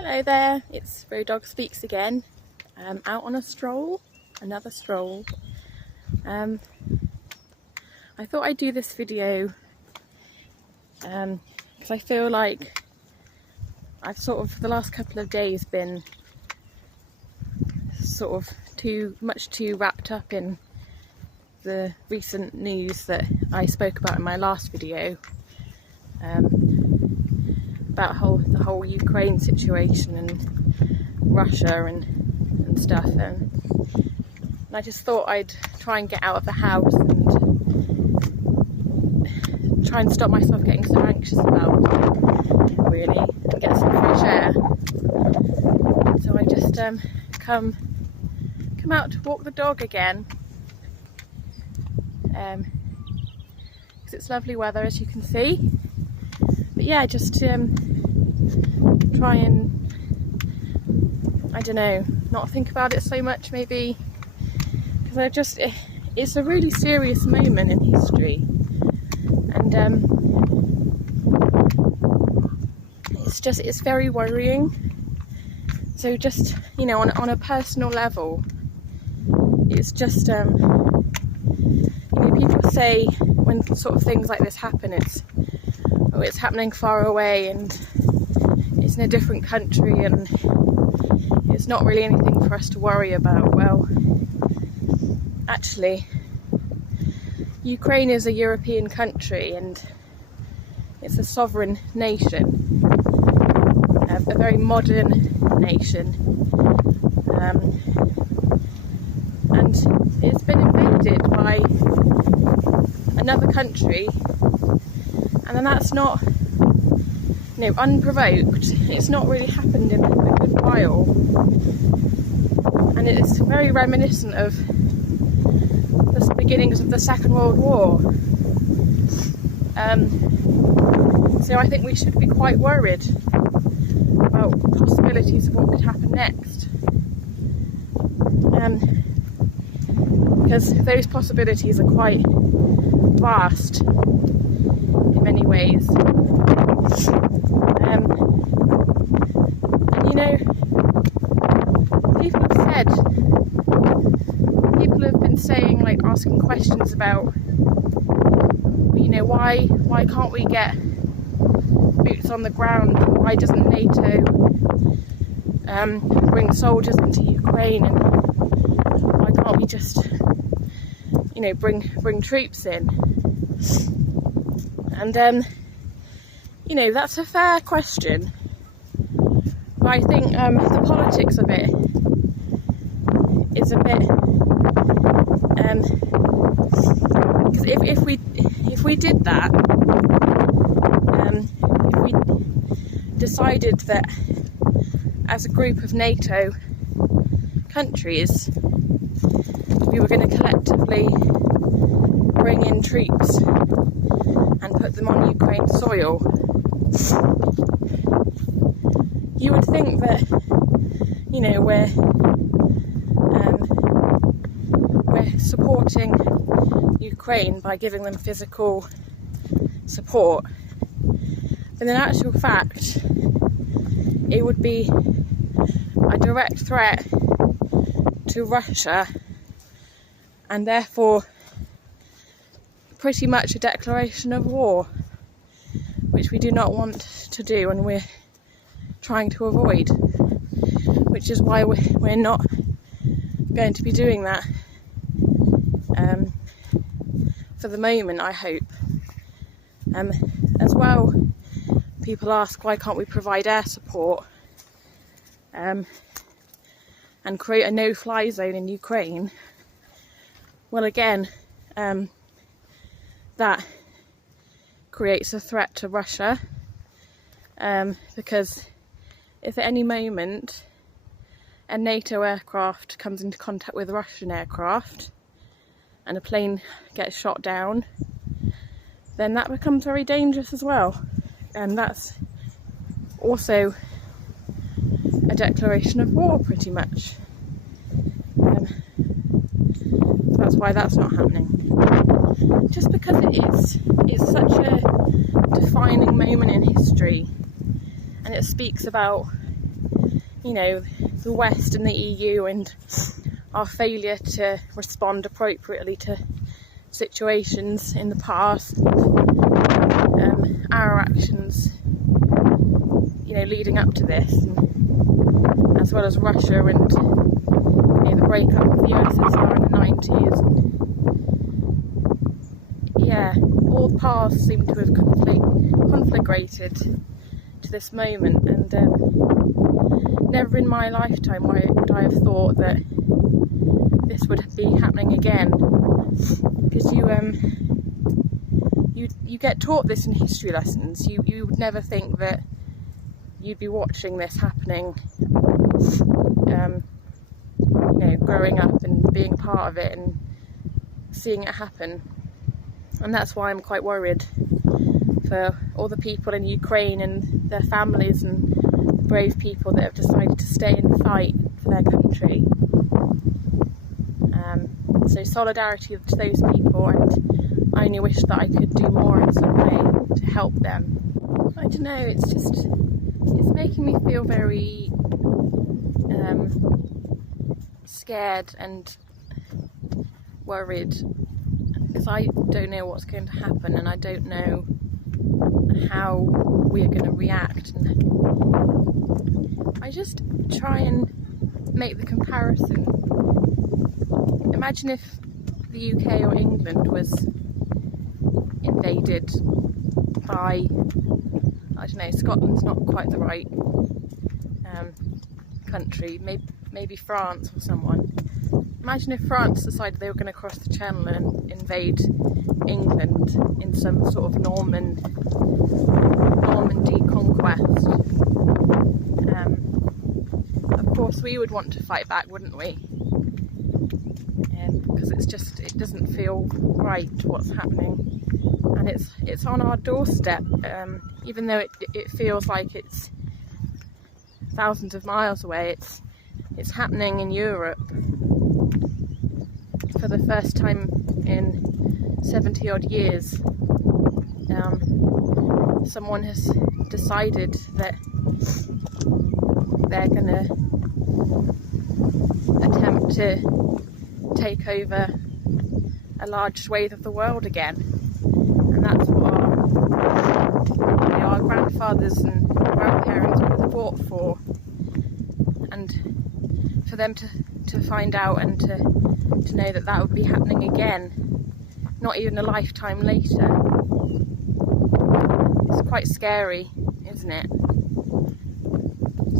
Hello there, it's Dog Speaks again. Out on a stroll, another stroll. I thought I'd do this video because I feel like I've the last couple of days been too wrapped up in the recent news that I spoke about in my last video. About the whole Ukraine situation and Russia and stuff, and I just thought I'd try and get out of the house and try and stop myself getting so anxious about it, really, and get some fresh air. So I just come out to walk the dog again, because it's lovely weather, as you can see. But yeah, just try and, I don't know, not think about it so much maybe, because it's a really serious moment in history, and it's very worrying. So just, you know, on a personal level, it's just, you know, people say when sort of things like this happen, it's happening far away and it's in a different country and it's not really anything for us to worry about. Well, actually, Ukraine is a European country and it's a sovereign nation, a very modern nation, and it's been invaded by another country. And then that's not, you know, unprovoked. It's not really happened in a good while. And it's very reminiscent of the beginnings of the Second World War. So I think we should be quite worried about possibilities of what could happen next. Because those possibilities are quite vast in many ways. And you know, people have been saying, like, asking questions about, you know, why can't we get boots on the ground? Why doesn't NATO bring soldiers into Ukraine, and why can't we just, you know, bring troops in? And you know, that's a fair question, but I think the politics of it is a bit, because if we did that, if we decided that as a group of NATO countries we were going to collectively bring in troops and put them on Ukraine soil, you would think that, you know, we're supporting Ukraine by giving them physical support, but in actual fact it would be a direct threat to Russia, and therefore pretty much a declaration of war, which we do not want to do and we're trying to avoid, which is why we're not going to be doing that for the moment, I hope. As well, people ask, why can't we provide air support and create a no-fly zone in Ukraine? Well, again, that creates a threat to Russia, because if at any moment a NATO aircraft comes into contact with Russian aircraft and a plane gets shot down, then that becomes very dangerous as well, and that's also a declaration of war, pretty much. That's why that's not happening. Just because it's such a defining moment in history, and it speaks about you know, the West and the EU and our failure to respond appropriately to situations in the past, our actions, you know, leading up to this, and as well as Russia and, you know, the breakup of the USSR in the 90s. And, yeah, all paths seem to have conflagrated to this moment, and never in my lifetime would I have thought that this would be happening again, because you get taught this in history lessons. You would never think that you'd be watching this happening, you know, growing up and being a part of it and seeing it happen. And that's why I'm quite worried for all the people in Ukraine and their families and the brave people that have decided to stay and fight for their country. So solidarity to those people, and I only wish that I could do more in some way to help them. I don't know, it's making me feel very scared and worried, because I don't know what's going to happen, and I don't know how we're going to react. And I just try and make the comparison. Imagine if the UK or England was invaded by, I don't know, Scotland's not quite the right country, maybe France or someone. Imagine if France decided they were going to cross the channel and invade England in some sort of Normandy conquest. Of course we would want to fight back, wouldn't we? Because it doesn't feel right what's happening, and it's on our doorstep, even though it feels like it's thousands of miles away. It's happening in Europe for the first time in 70 odd years. Someone has decided that they're going to attempt to take over a large swathe of the world again, and that's what our grandfathers and grandparents would have fought for. And for them to find out and to know that would be happening again, not even a lifetime later, it's quite scary, isn't it?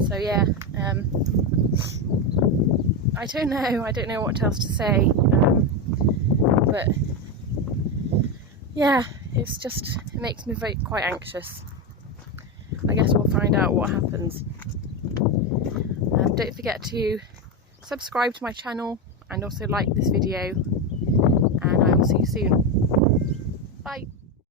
So yeah, I don't know what else to say, but yeah, it makes me quite anxious. I guess we'll find out what happens. Don't forget to subscribe to my channel and also like this video, and I will see you soon.